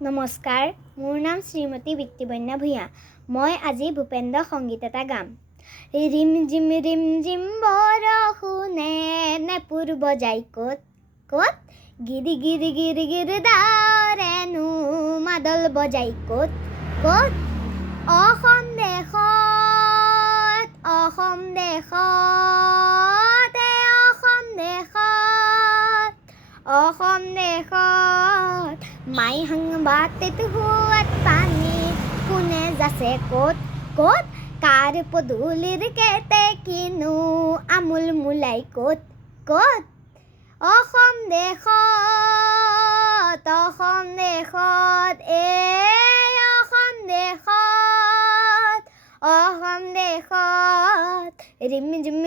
নমস্কাৰ, মোৰ নাম শ্ৰীমতী বিত্তিবন্যা ভূঞা। মই আজি ভূপেন্দ্ৰ সংগীত এটা গাম। ৰিম জিম বৰষুণে নেপুৰ বজাই ক'ত ক'ত, গিৰি গিৰি গিৰি গিৰি দাৰেনো মাদল বজাই ক'ত ক'ত, অসম দেশত অসম দেশত অসম দেশত মাই হাংবাতিত হুৱাত পানী কোনে যাছে ক'ত ক'ত, কাৰ পদূলিৰ কেতে কিনো আমোল মোলাই ক'ত ক'ত, অসম দেশত অসম দেশত অসম দেশত ৰিম জিম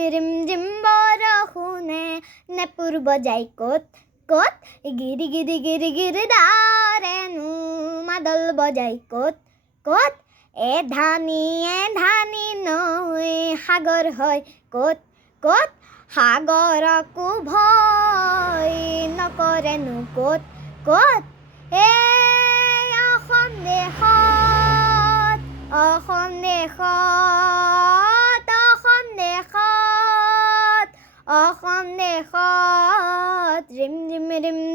বৰষুণে নেপুৰ বজাই ক'ত ক'ত, গিৰি গিৰি গিৰি গিৰি দাৰেনো মাদল বজাই ক'ত ক'ত, এ ধানি নৈ সাগৰ হয় ক'ত ক'ত, সাগৰকো ভয় নকৰেনো ক'ত ক'ত, অসম দেশত অসম দেশত অসম দেশত ৰিম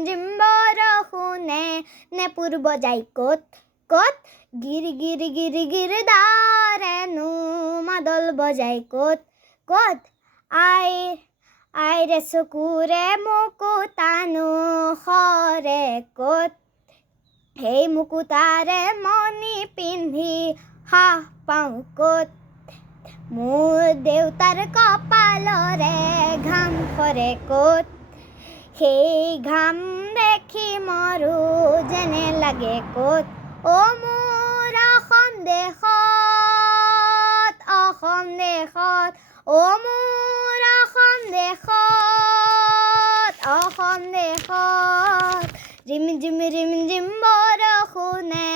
জিম বৰষুণে নেপুৰ বজাই ক'ত ক'ত, গিৰি গিৰি গিৰি গিৰি দাৰেনো মাদল বজাই ক'ত ক'ত, আইৰে চকুৰে মুকুতানো সৰে ক'ত, সেই মুকুতাৰে মণি পিন্ধি সাহ পাওঁ ক'ত, মোৰ দেউতাৰ কপালৰে ঘাম সৰে ক'ত, সেই ঘাম দেখি মৰো যেনে লাগে ক'ত, মোৰ অসম দেশত মোৰ অসম দেশত ৰিম জিম বৰষুণে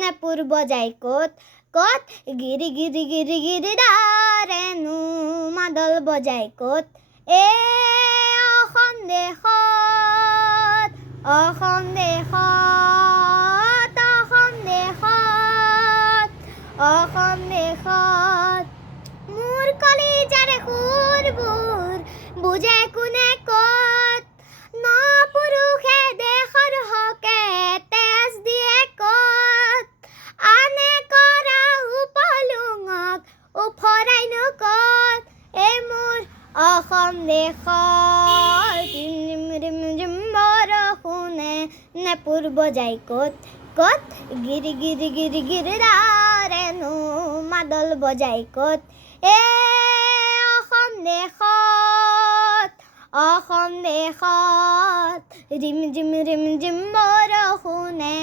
নেপুৰ বজাই ক'ত ক'ত, গিৰি গিৰি গিৰি গিৰি দাৰেনো মাদল বজাই ক'ত, অসম দেশত অসম দেশত মোৰ কলিজাৰে সুৰবোৰ বুজে কোনে ক'ত, নপুৰুষে দেশৰ হকে তেজ দিয়ে ক'ত, আনে কৰা উপলুঙক উফৰাইনো ক'ত, মোৰ অসম দেশত ৰিম জিম বৰষুণে নেপুৰ বজাই ক'ত ক'ত, গিৰি গিৰি গিৰি গিৰি দাৰেনো মাদল বজাই ক'ত, অসম দেশত ৰিম জিম বৰষুণে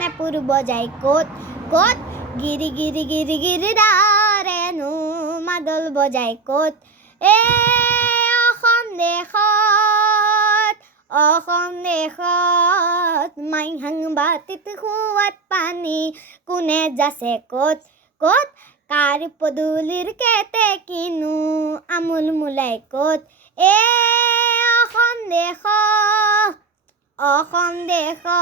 নেপুৰ বজাই ক'ত ক'ত, গিৰি গিৰি গিৰি গিৰি দাৰেনো মাদল বজাই ক'ত, অসম দেশত মাই হাংবাতিত হুৱাত পানী কোনে যাছে ক'ত ক'ত, কাৰ পদূলিৰ কেতে কিনো আমোল মোলাই ক'ত, অসম দেশত অসম দেশত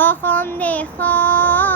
অসম দেশত